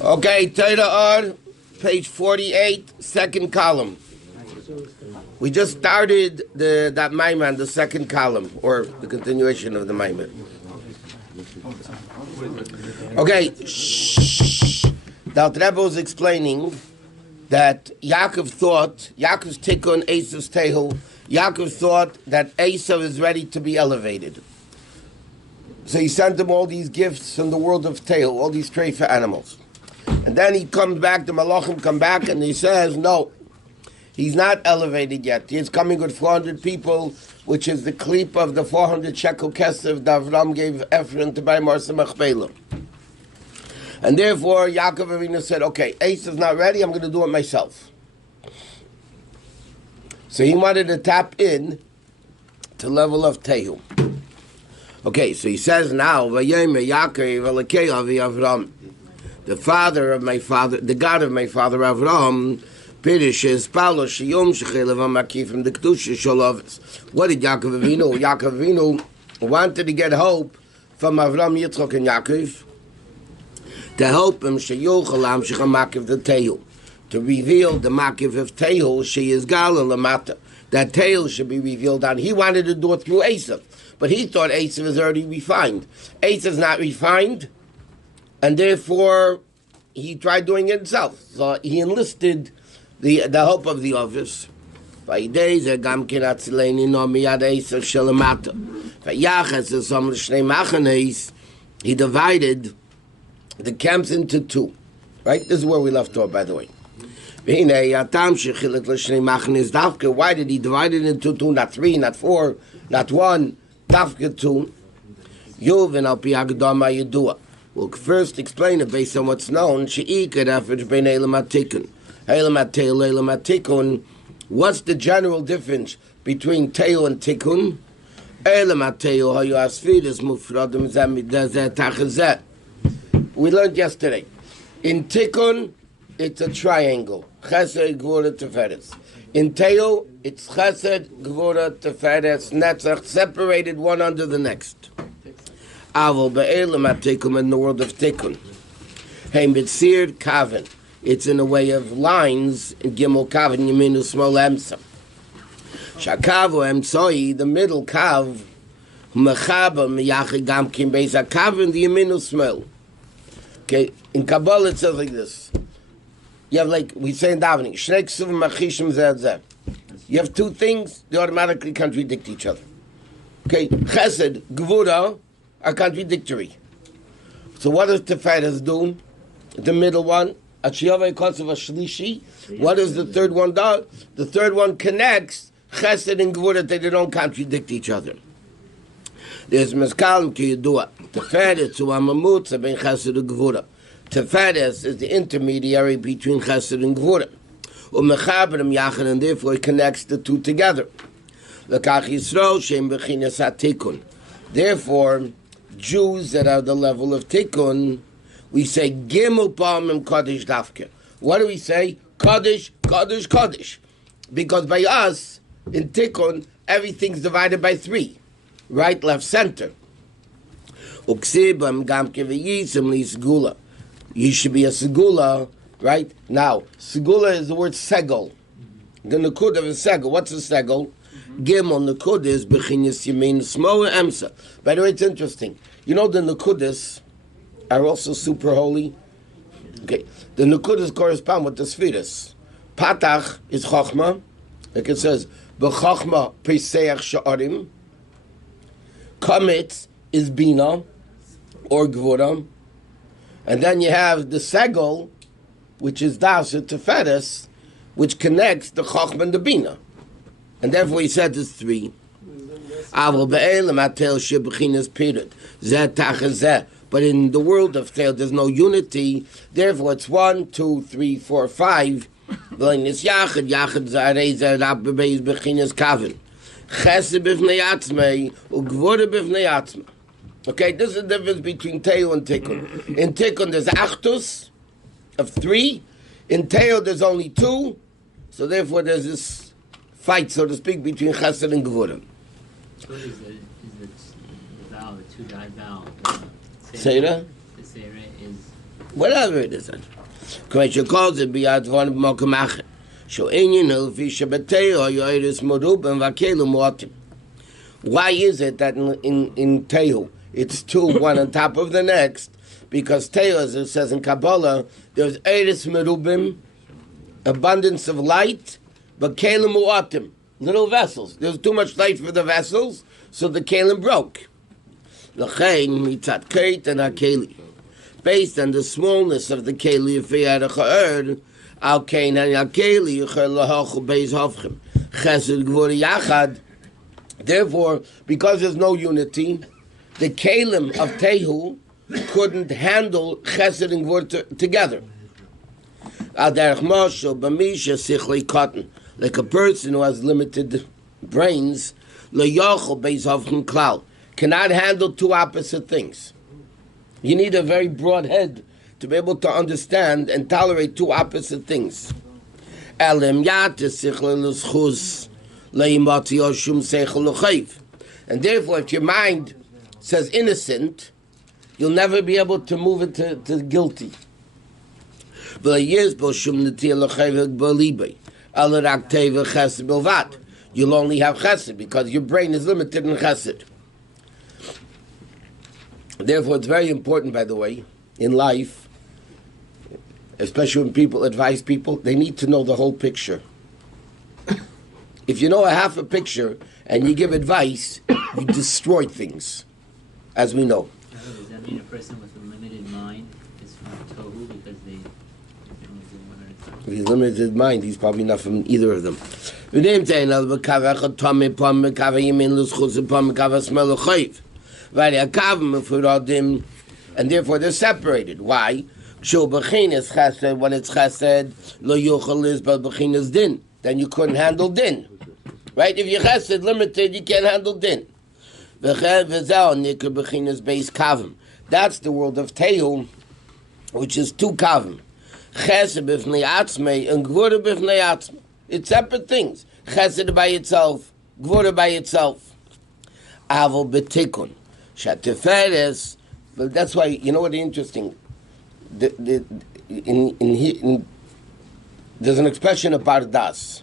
Okay, Torah Or Page 48, second column. We just started that Maamarim, the second column, or the continuation of the Maamarim. Okay, the Rebbe was explaining that Yaakov thought, Yaakov's tikkun, Esav's tehu, Yaakov thought that Esav is ready to be elevated. So he sent him all these gifts from the world of tehu, all these treifa animals. And then he comes back, the Malachim come back, and he says, no, he's not elevated yet. He's coming with 400 people, which is the klip of the 400 shekel kesef that Avram gave Ephron to buy Marsa Machpelah. And therefore, Yaakov Avinu said, okay, Esav's not ready, I'm going to do it myself. So he wanted to tap in to level of tehu. Okay, so he says now, Vayomer Yaakov Elokei Avi Avram, the father of my father, the God of my father Avram, Pirishes Paulo Shiyom Shechelev Amakifim the Kedusha Sholovis. What did Yaakov Avinu? Yaakov Avinu wanted to get hope from Avram, Yitzchak, and Yaakov to help him Sheyochalam Shechamakiv the Tehu, to reveal the Makiv of Tehu. She is Gal and Lamata. That Tehu should be revealed on. He wanted to do it through Esav, but he thought Esav is already refined. Esav is not refined, and therefore he tried doing it himself. So he enlisted the help of the office. He divided the camps into two. Right? This is where we left off, by the way. Why did he divide it into two, not three, not four, not one, Dafka two? We'll first explain it based on what's known. What's the general difference between Tehu and Tikkun? We learned yesterday. In Tikkun, it's a triangle. Chesed, Gvura, Teferes. In Tehu, it's Chesed, Gvura, Teferes, Netzach, separated one under the next. Avol be'elam atikum, in the world of Tikkun. Hey mitzir kaven. It's in a way of lines. In Gimel kaven yeminu small emsa. Shakavu emsoi, the middle kav. Mechaba miyachi gamkim beisa kaven the yeminu small. Okay, in Kabbalah it says like this. You have, like we say in davening, shnei ksuvim machishim zeh zeh. You have two things, they automatically contradict each other. Okay, chesed, gvura, are contradictory. So what does Teferes do? The middle one, what does the third one do? The third one connects Chesed and Gvura, that they don't contradict each other. There's Mezkalim Kiyudua. Teferes who Amamutza ben Chesed and Gvura. Teferes is the intermediary between Chesed and Gvura. Umechaberim Yachad, and therefore it connects the two together. Lekach Yisrael Shem Bechinas HaTikun. Therefore, Jews that are the level of Tikkun, we say Gimel Pa'amim Kodesh Dafke. What do we say? Kodesh, Kodesh, Kodesh. Because by us, in Tikkun, everything's divided by three. Right, left, center. Uksibam Gamke V'yisem Li Segula. You should be a Segula, right? Now, Segula is the word Segol. The Nakud of a Segol. What's a Segol? Gimel Nakudas Bechinas Yemin Smoa Emsa. By the way, it's interesting. You know the Nakudas are also super holy. Okay, the Nakudas correspond with the Sfiras. Patach is Chochma, like it says, B'Chochma Peseach Sha'arim. Kametz is Bina or Gvura, and then you have the Segol, which is Das Teferes, which connects the Chochma and the Bina. And therefore he said it's three. But in the world of Teil, there's no unity. Therefore it's 1, 2, 3, 4, 5. Okay, this is the difference between Teil and Tikkun. In Tikkun there's Achtus of 3. In Teil there's only 2. So therefore there's this fight, so to speak, between Chesed and Gvura. What is the vowel, the two-dot vowel? Seira? The Seira is whatever it is. Commission calls it biyad von mokamach. So inyan hilfi shabatei yoyres morub and vakelum watim. Why is it that in Tehu it's two, one on top of the next? Because Tehu, as it says in Kabbalah, there's Eretz Merubim, abundance of light, but Kalim Mu'atim, little vessels. There's too much light for the vessels, so the Kalim broke. L'chein mitzat Kait and HaKeli. Based on the smallness of the Keli, if he had a Cha'er, Al Kain and HaKeli, Yechel Lahochu Beis Hovchem, Chesed Gvur Yachad. Therefore, because there's no unity, the Kalim of Tehu couldn't handle Chesed and Gvur together. Like a person who has limited brains, cannot handle two opposite things. You need a very broad head to be able to understand and tolerate two opposite things. And therefore, if your mind says innocent, you'll never be able to move it to guilty. You'll only have chesed because your brain is limited in chesed. Therefore, it's very important, by the way, in life, especially when people advise people, they need to know the whole picture. If you know a half a picture and you give advice, you destroy things, as we know. Does that mean a person with a limited mind is from Tohu because they only do one at a time? If he's limited mind, he's probably not from either of them. And therefore they're separated. Why? When it's chesed, din. Then you couldn't handle din. Right? If you're chesed limited, you can't handle din. That's the world of Tehu, which is two kavim. Chesed b'fnei atzmei and gvura b'fnei atzmei. It's separate things. Chesed by itself, gvura by itself. Avol b'tikun. Shateferes. But that's why, you know what interesting? There's an expression of bardas.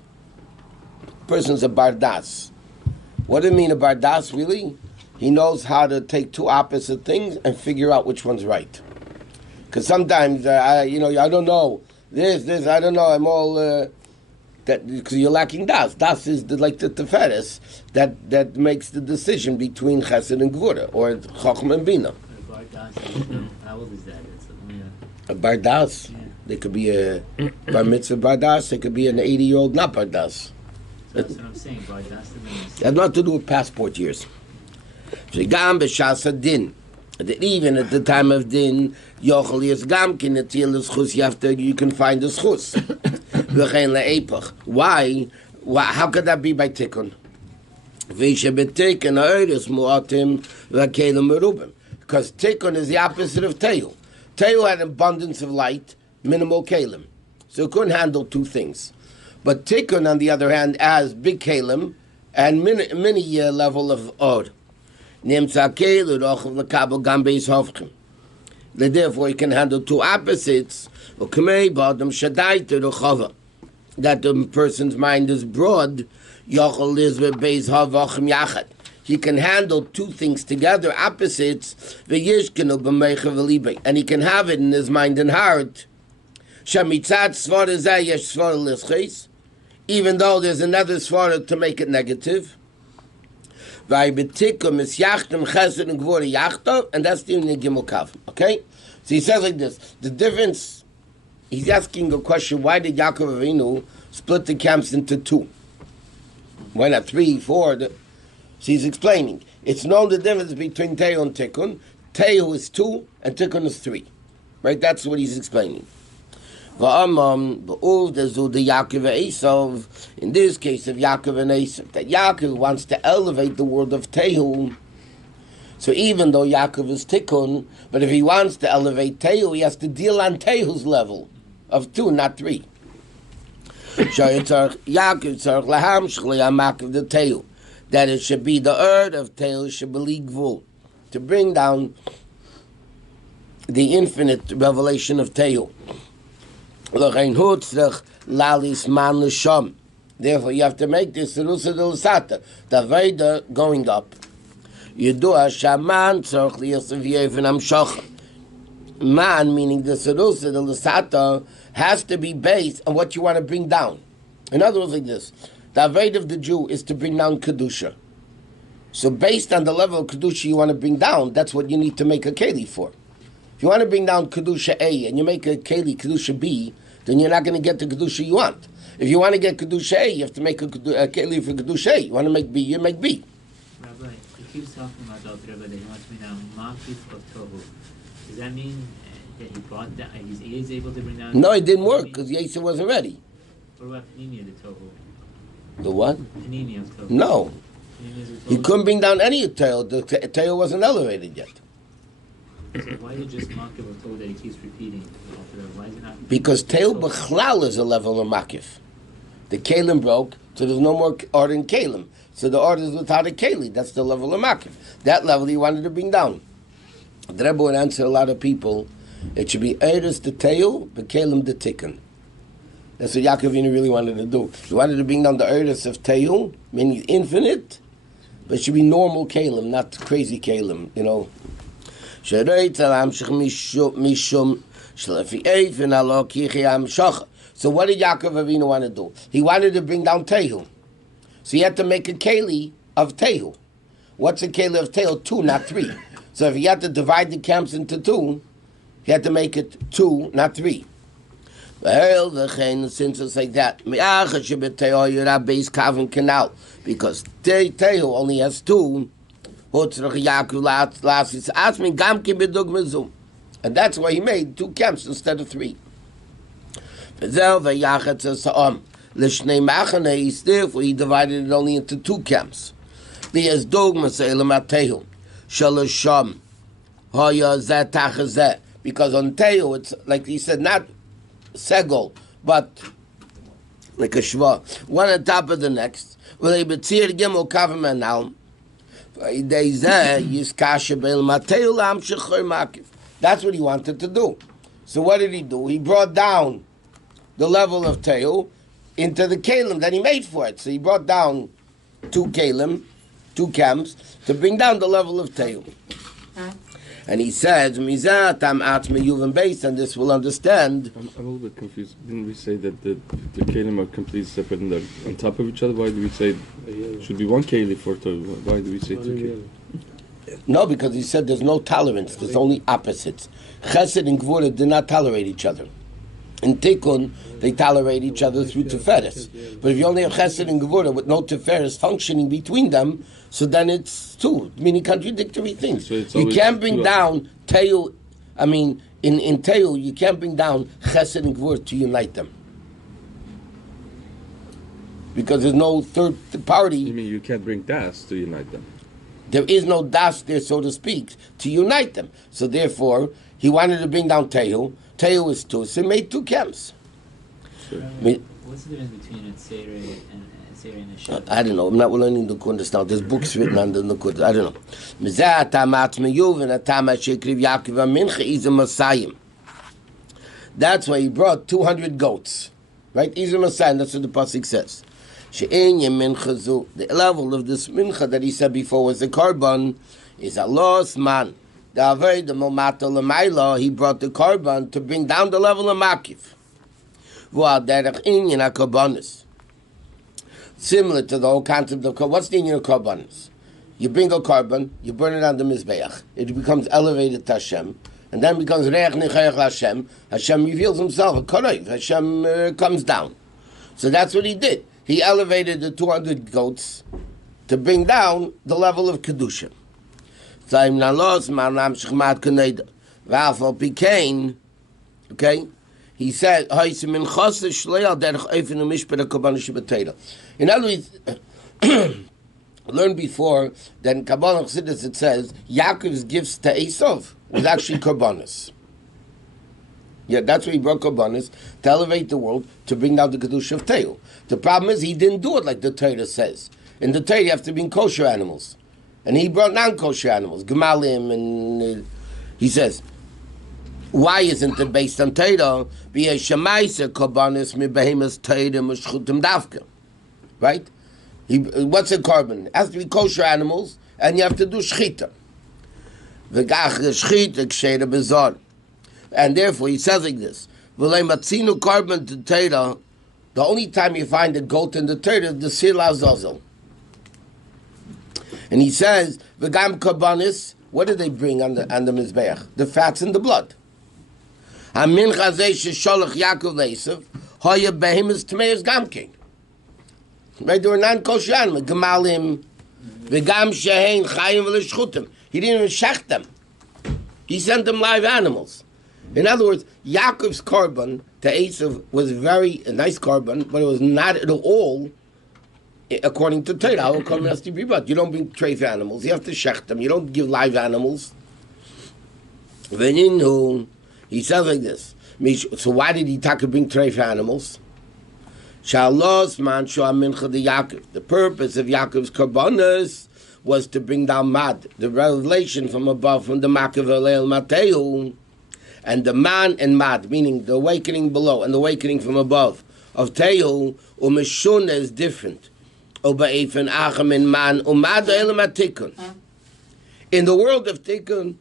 A person's a bardas. What do you mean a bardas, really? He knows how to take two opposite things and figure out which one's right. Because sometimes, I don't know. This, I don't know. I'm all... because you're lacking das. Das is like the teferes that makes the decision between chesed and gvura, or chacham and bina. How old is that? A bardas. Yeah. There could be a bar mitzvah bardas. There could be an 80-year-old not bardas. That's what I'm saying. Bardas has nothing to do with passport years. Shegam b'shas din. Even at the time of din, yochel yes gamkin etil l'schus. You can find the schus. V'chein le'epach. Why? How could that be by tikkun? V'ishe b'tikkun ha'eres mu'atim v'kelim merubim. Because tikkun is the opposite of tehu. Tehu had abundance of light, minimal kelim. So it couldn't handle two things. But tikkun, on the other hand, has big kelim and mini level of or. Therefore, he can handle two opposites. That the person's mind is broad. He can handle two things together, opposites, and he can have it in his mind and heart. Even though there's another svara to make it negative. And that's the Gimel Kav. Okay? So he says like this. The difference, he's asking a question, why did Yaakov Avinu split the camps into two? Why not 3, 4? So he's explaining. It's known the difference between Tehu and Tikkun. Tehu is 2 and Tikkun is 3. Right? That's what he's explaining. In this case of Yaakov and Esav, that Yaakov wants to elevate the world of Tehu. So even though Yaakov is Tikkun, but if he wants to elevate Tehu, he has to deal on Tehu's level of 2, not 3. That it should be the earth of Tehu, should be Gvul, to bring down the infinite revelation of Tehu. Therefore, you have to make this Serusa del Sata, the Veda going up. Yidua Shaman Tzorch Liyosef Yevin Amshocha. Man, meaning the Serusa del Sata, has to be based on what you want to bring down. In other words, like this, the Veda of the Jew is to bring down Kedusha. So based on the level of Kedusha you want to bring down, that's what you need to make a Keli for. If you want to bring down Kedusha A and you make a Keli Kedusha B, then you're not going to get the Kedusha you want. If you want to get Kedusha A, you have to make a Keli for Kedusha A. You want to make B, you make B. Rabbi, he keeps talking about the Rabbi that he wants to bring down Makif of Tohu. Does that mean that he brought that, he is able to bring down... No, it didn't work because Yosef wasn't ready. What about Panini of the Tohu? The what? Panini of Tohu. No. He couldn't bring down any Tehu. The Tehu wasn't elevated yet. So why is it just Makif of Tohu that he keeps repeating? Why is it not... Because Tehu B'chlal is a level of Makif. The Kalim broke, so there's no more order in Kalim. So the order is without a Kali. That's the level of Makif. That level he wanted to bring down. The Rebbe would answer a lot of people, it should be Eres the Tehu, but Kalim the Tikkun. That's what Yaakovina really wanted to do. He wanted to bring down the Eres of Tehu, meaning infinite, but it should be normal Kalim, not crazy Kalim, you know. So what did Yaakov Avinu want to do? He wanted to bring down Tehu. So he had to make a Keli of Tehu. What's a Keli of Tehu? 2, not 3. So if he had to divide the camps into 2, he had to make it 2, not 3. Since it's like that, because Tehu only has 2, and that's why he made 2 camps instead of 3. Therefore, he divided it only into 2 camps. Because on Tehu, it's like he said, not segol, but like a shva, one on top of the next. That's what he wanted to do. So what did he do? He brought down the level of Tehu into the Kalim that he made for it. So he brought down 2 Kalim, 2 camps, to bring down the level of Tehu. And he says, based on this, we'll understand. I'm a little bit confused. Didn't we say that the Kalim are completely separate and they're on top of each other? Why do we say should be 1 Keli for Tehu? Why do we say 2 Keli? No, because he said there's no tolerance. There's only opposites. Chesed and Gvura do not tolerate each other. In Tikkun, they tolerate each other through Tiferes. But if you only have Chesed and Gevurah with no Tiferes functioning between them, so then it's 2, meaning contradictory things. So you can't bring down Tehu, in Tehu, you can't bring down Chesed and Gevurah to unite them. Because there's no third party. You mean you can't bring Das to unite them? There is no Das there, so to speak, to unite them. So therefore, he wanted to bring down Tehu. Tehu is 2, so he made 2 camps. Sure. What's the difference between a Tzere and a Shabbat? I don't know. I'm not learning the Kundas now. There's books written on the Nukud. I don't know. That's why he brought 200 goats. Right? Izim Masayim, that's what the Pasuk says. The level of this mincha that he said before was the korban is a lost man. He brought the korban to bring down the level of makif. Similar to the whole concept of korban. What's the union of korbanos? You bring a korban, you burn it on the mizbeach. It becomes elevated to Hashem, and then becomes reich nechayach Hashem. Hashem reveals himself. A korev. Hashem comes down. So that's what he did. He elevated the 200 goats to bring down the level of kedusha. Okay, he said, in other words, learned before that in Kabbalah Chassidus it says Yaakov's gifts to Esav was actually korbanos. Yeah, that's why he brought korbanos to elevate the world, to bring down the kedusha of Tehu. The problem is he didn't do it like the Torah says. In the Torah you have to bring kosher animals. And he brought non-kosher animals, gemalim, and he says, Why isn't it based on Torah? Right? What's a carbon? It has to be kosher animals, and you have to do shchita. And therefore, he says like this: carbon to Torah. The only time you find a goat in the Torah is the Sir Lazazel. And he says, "V'gam karbanis." What do they bring on the mizbeach? The fats and the blood. Hamincha zeh shesholach Yaakov le'Esav haya behemoths tmeis gamkein. Right, there were non-kosher animals, gemalim, v'gam shehein chayim v'leshchutim. He didn't even shech them. He sent them live animals. In other words, Yaakov's korban to Esav was a nice korban, but it was not at all according to Torah. How come it has to be brought? You don't bring treif animals. You have to shech them. You don't give live animals. He says like this. So why did he bring treif animals? The purpose of Yaakov's korbanos was to bring down mad, the revelation from above, from the Makav Elel Mateu, and the man and mad, meaning the awakening below and the awakening from above of Teu, Umeshun is different. In the world of Tikkun,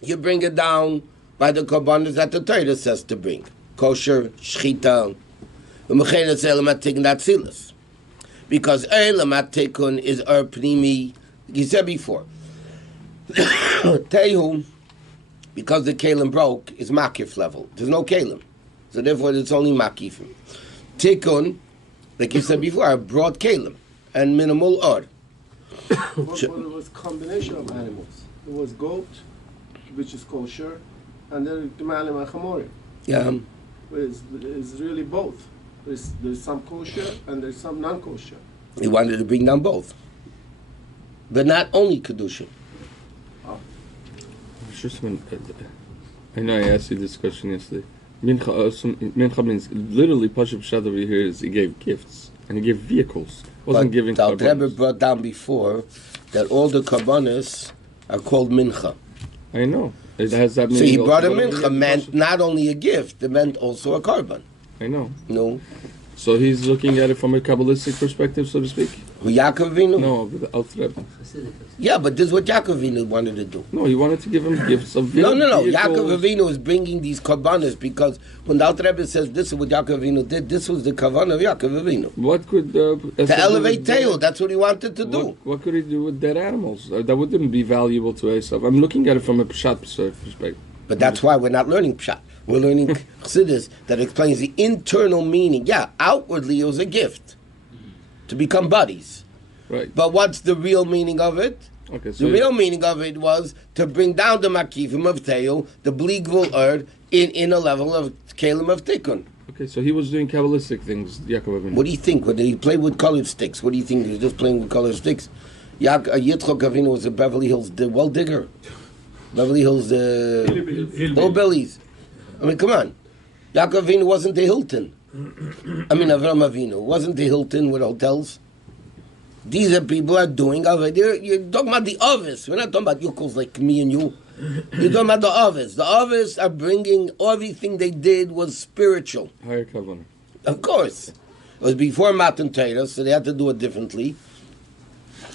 you bring it down by the korbanos that the Torah says to bring. Kosher, shchita, because Eilam Tikkun is Pnimi. You said before. Tehu, because the kalim broke, is makif level. There's no kalim. So therefore it's only makifim. Tikkun, like you said before, broad kalim and minimal or. But it was a combination of animals. It was goat, which is kosher, and then gemalim and chamorim. Yeah. It's really both. There's some kosher and there's some non-kosher. He wanted to bring down both. But not only kedusha. Shusterman, I know I asked you this question yesterday. Mincha means literally Pashup Shad over here is he gave gifts and he gave vehicles. Wasn't giving karbanos. The Rebbe brought down before that all the karbanos are called mincha. I know. It has that meaning. So he brought a mincha meant not only a gift, it meant also a karban. I know. No. So he's looking at it from a Kabbalistic perspective, so to speak? Who, Yaakov Avinu? No, with the Alter Rebbe. Yeah, but this is what Yaakov Avinu wanted to do. No, he wanted to give him gifts of No. Yaakov Avinu is bringing these korbanos because when the Alter Rebbe says this is what Yaakov Avinu did, this was the kavanah of Yaakov Avinu. What could... to elevate Teo, that's what he wanted to do. What could he do with dead animals? That wouldn't be valuable to Esav. I'm looking at it from a Pshat perspective. But that's why we're not learning Pshat. We're learning Chassidus that explains the internal meaning. Yeah, outwardly it was a gift to become buddies. Right. But what's the real meaning of it? Okay, so the real meaning of it was to bring down the makifim of Teo, the bleagvul earth, in a level of kalim of tikkun. Okay, so he was doing Kabbalistic things, Yaakov Avinu. What do you think? Did he play with colored sticks? What do you think? He was just playing with colored sticks? Yitzchok Avinu was a Beverly Hills well digger. Beverly Hills hillbillies. I mean, come on. Yaakov Avinu wasn't the Hilton. Avram Avinu wasn't the Hilton with hotels. These are people are doing over there. You're talking about the office. We're not talking about yukos like me and you. You're talking about the office. The office are bringing everything they did was spiritual. Higher kavanah. Of course. It was before Matan Torah, so they had to do it differently.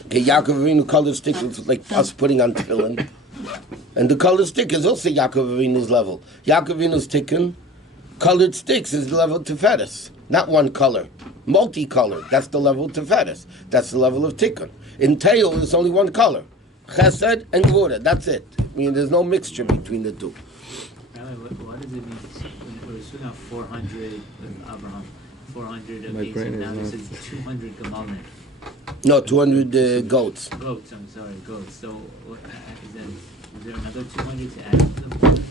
Okay, Yaakov Avinu colored stick was like us putting on tefillin. And the colored stick is also Yaakov Avinu's level. Yaakov Avinu's tikkun, colored sticks is the level to Tiferes. Not one color. Multicolored. That's the level to Tiferes. That's the level of tikkun. In Teo, there's only one color. Chesed and Gvura. That's it. I mean, there's no mixture between the two. What does it mean? We're assuming 400 with Abraham, 400 of Esau. Now this is 200 Gemalim. No, 200 goats. Goats, I'm sorry, goats. So, is there another 200 to add to the 400?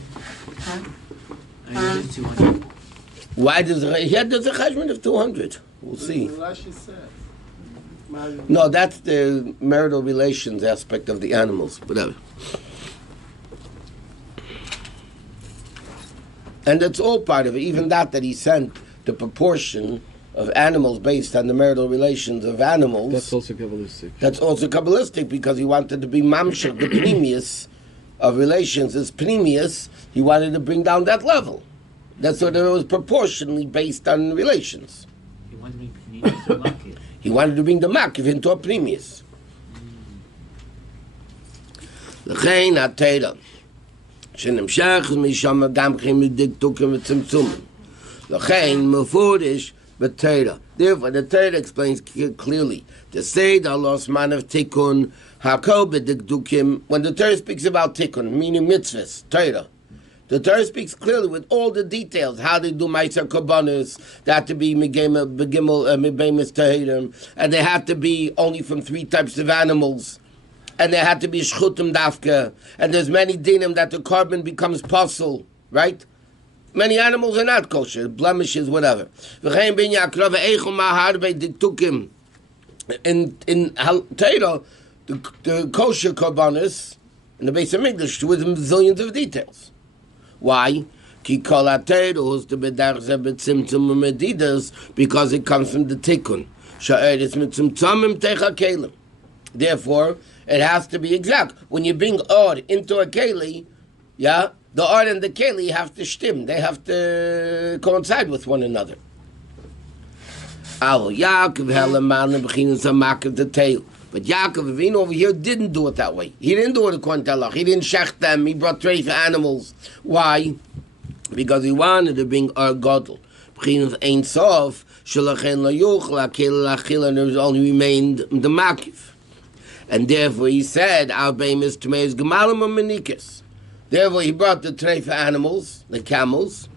I mean, there's 200. Why does there's a cheshbon of 200? We'll see. Rashi said. No, that's the marital relations aspect of the animals. Whatever. And that's all part of it. Even that he sent the proportion of animals based on the marital relations of animals. That's also Kabbalistic. That's also Kabbalistic because he wanted to be mamshek, the pneumius of relations is pneumius, he wanted to bring down that level. That's what it was proportionally based on relations. He wanted to bring pneumius or makif. He wanted to bring the makif into a pneumius. L'chein ha'teira שנמשך משם גם כן מדקדוקים וצמצומים. לכן מפורש בתורה. Therefore, the Torah explains clearly to say the Allah's man of tikkun hakol b'dikdukim. When the Torah speaks about tikkun, meaning mitzvahs, Torah, the Torah speaks clearly with all the details how they do ma'aser korbanos. They have to be begimel mibemis tahirim, and they have to be only from 3 types of animals. And there had to be shchutim dafka, and there's many dinim that the carbon becomes puzzle, right? Many animals are not kosher, blemishes, whatever. In Torah, the kosher karbanis in the base of English with zillions of details. Why? Because it comes from the tikkun. Therefore, it has to be exact. When you bring or into a keli, yeah, the or and the keli have to shtim. They have to coincide with one another. But Yaakov Avinu over here didn't do it that way. He didn't do it according to Allah. He didn't shech them. He brought treif animals. Why? Because he wanted to bring or godel. Ein sof shelachen lo yuchla keli and there only remained the makif. And therefore he said, our bemis tmeis gemalim u'menikis. Therefore he brought the treif animals, the camels,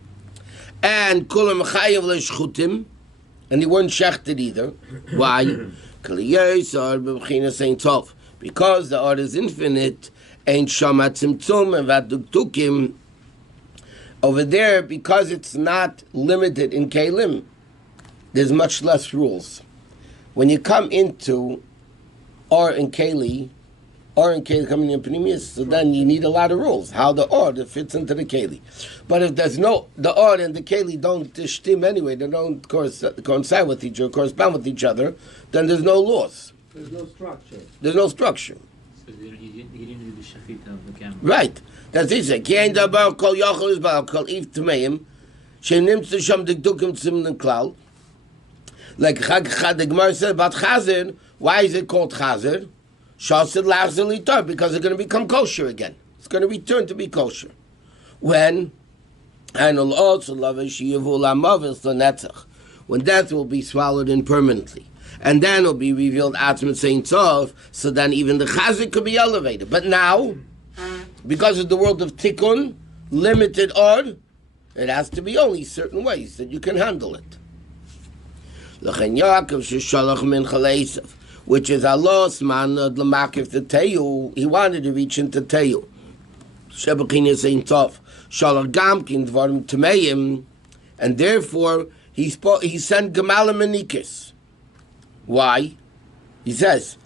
and kulam chayav le'shchutim, and he weren't shechted either. Why? Because the art is infinite, ain't shamat tzimtzum and vaduktukim. Over there, because it's not limited in kelim, there's much less rules. When you come into or in keli coming in pneumius, so then you need a lot of rules. How the or that fits into the keli. But if there's no, the or and the keli don't shtim anyway, they don't coincide with each other, correspond with each other, then there's no laws. There's no structure. There's no structure. So he didn't do the shafita of the camel. Right. That's it. Ki ein dabar kol yochel is bal kol if tmeim, shenim sham dikdukim tzimnen klal. Like the Gemara said about Chazer, why is it called Chazer? Shasid lachzer litar, because it's going to become kosher again. It's going to return to be kosher. When death will be swallowed in permanently. And then will be revealed Atzmat Sein Tov, so then even the Chazer could be elevated. But now, because of the world of Tikkun, limited or, it has to be only certain ways that you can handle it. Which is Allah's man l'makif the Teyu. He wanted to reach into Teyu. Shebechinas Ein Tov Shalach Gamkin Dvarim Tmeim, and therefore he sent Gemalim Menikis. Why? He says,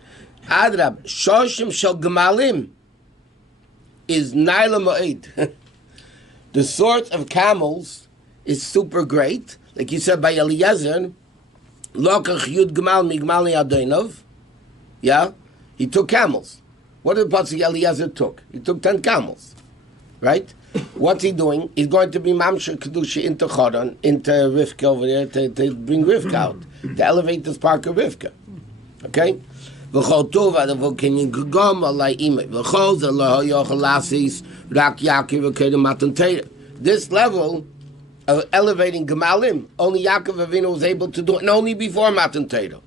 Adrab Shoshim Shal Gemalim is Naila Moed. The sort of camels is super great, like you said by Eliezer. Lokach Yud Gemal Migmali Adonov. Yeah, he took camels. What did Pasuk Eliezer took? He took 10 camels, right? What's he doing? He's going to be Mamsher Kedusha into Choron, into Rivka over there to bring Rivka out, to elevate this park of Rivka. Okay? V'chol tova the kenyin gagam alay imay v'chol zelo yochel lasis rak Yaakov v'kedem matan Torah. This level of elevating Gemalim, only Yaakov Avinu was able to do it, and only before Matan Torah.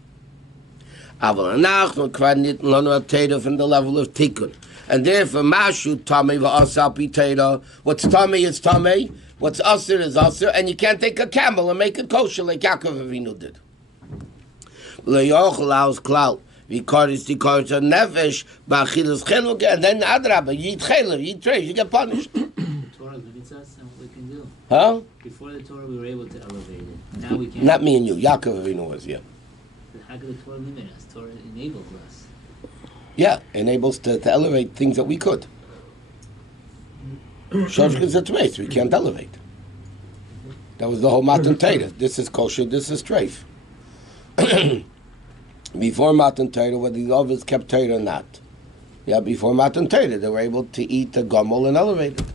Aval anach kvanit lanu Torah from the level of Tikkun, and therefore Mashu Tamei v'Asal Pi Torah. What's Tamei is Tamei. What's Aser is Aser, and you can't take a camel and make it kosher like Yaakov Avinu did. Le'yochel aus klal v'karis tikaris nefesh b'achilas cheluk, and then Adrabah you eat cheluk, you eat treif, you get punished. Torah limits us and what we can do. Huh? Before the Torah, we were able to elevate it. Now we can't. Not me and you. Yaakov Avinu was, yeah. How could the Torah limit us? Torah enables us. Yeah, enables to elevate things that we could. Shoshkas Atmeis, we can't elevate. That was the whole Matan Torah. This is kosher, this is treif. Before Matan Torah, whether the others kept Torah or not, Yeah, before Matan Torah, they were able to eat the gomel and elevate it.